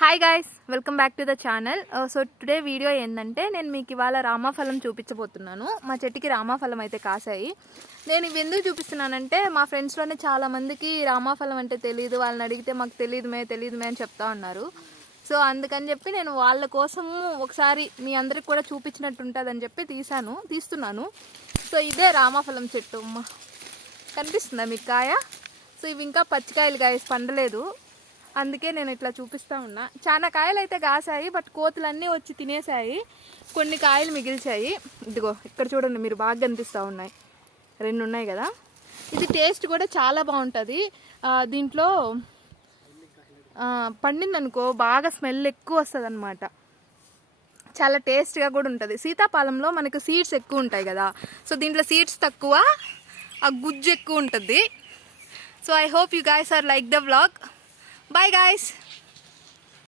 Hi guys welcome back to the channel so today video ఏంటంటే నేను మీకు ఇవాళ రామాఫలం చూపించబోతున్నాను. మా చెట్టుకి రామాఫలం అయితే కాసాయి. నేను ఇవి ఎందుకు చూపిస్తున్నానంటే మా ఫ్రెండ్స్లోనే చాలామందికి రామాఫలం అంటే తెలియదు వాళ్ళని అడిగితే మాకు తెలియదుమే తెలియదుమే అని చెప్తా ఉన్నారు. సో అందుకని చెప్పి నేను వాళ్ళ కోసము ఒకసారి మీ అందరికి కూడా చూపించినట్టు ఉంటుందని చెప్పి తీసాను తీస్తున్నాను. సో ఇదే రామాఫలం చెట్టు. అమ్మ కనిపిస్తుందా మీకు కాయ? సో ఇవి ఇంకా పచ్చికాయలు గాయస్ పండలేదు. అందుకే నేను ఇట్లా చూపిస్తా ఉన్నా. చాలా కాయలు అయితే కాసాయి బట్ కోతులన్నీ వచ్చి తినేసాయి. కొన్ని కాయలు మిగిల్చాయి. ఇదిగో ఇక్కడ చూడండి మీరు బాగా కనిపిస్తూ ఉన్నాయి. రెండు ఉన్నాయి కదా. ఇది టేస్ట్ కూడా చాలా బాగుంటుంది. దీంట్లో పండిందనుకో బాగా స్మెల్ ఎక్కువ వస్తుంది అనమాట చాలా టేస్ట్గా కూడా ఉంటుంది. సీతాఫలంలో మనకు సీడ్స్ ఎక్కువ ఉంటాయి కదా. సో దీంట్లో సీడ్స్ తక్కువ ఆ గుజ్జు ఎక్కువ ఉంటుంది. So I hope you guys are like the vlog bye guys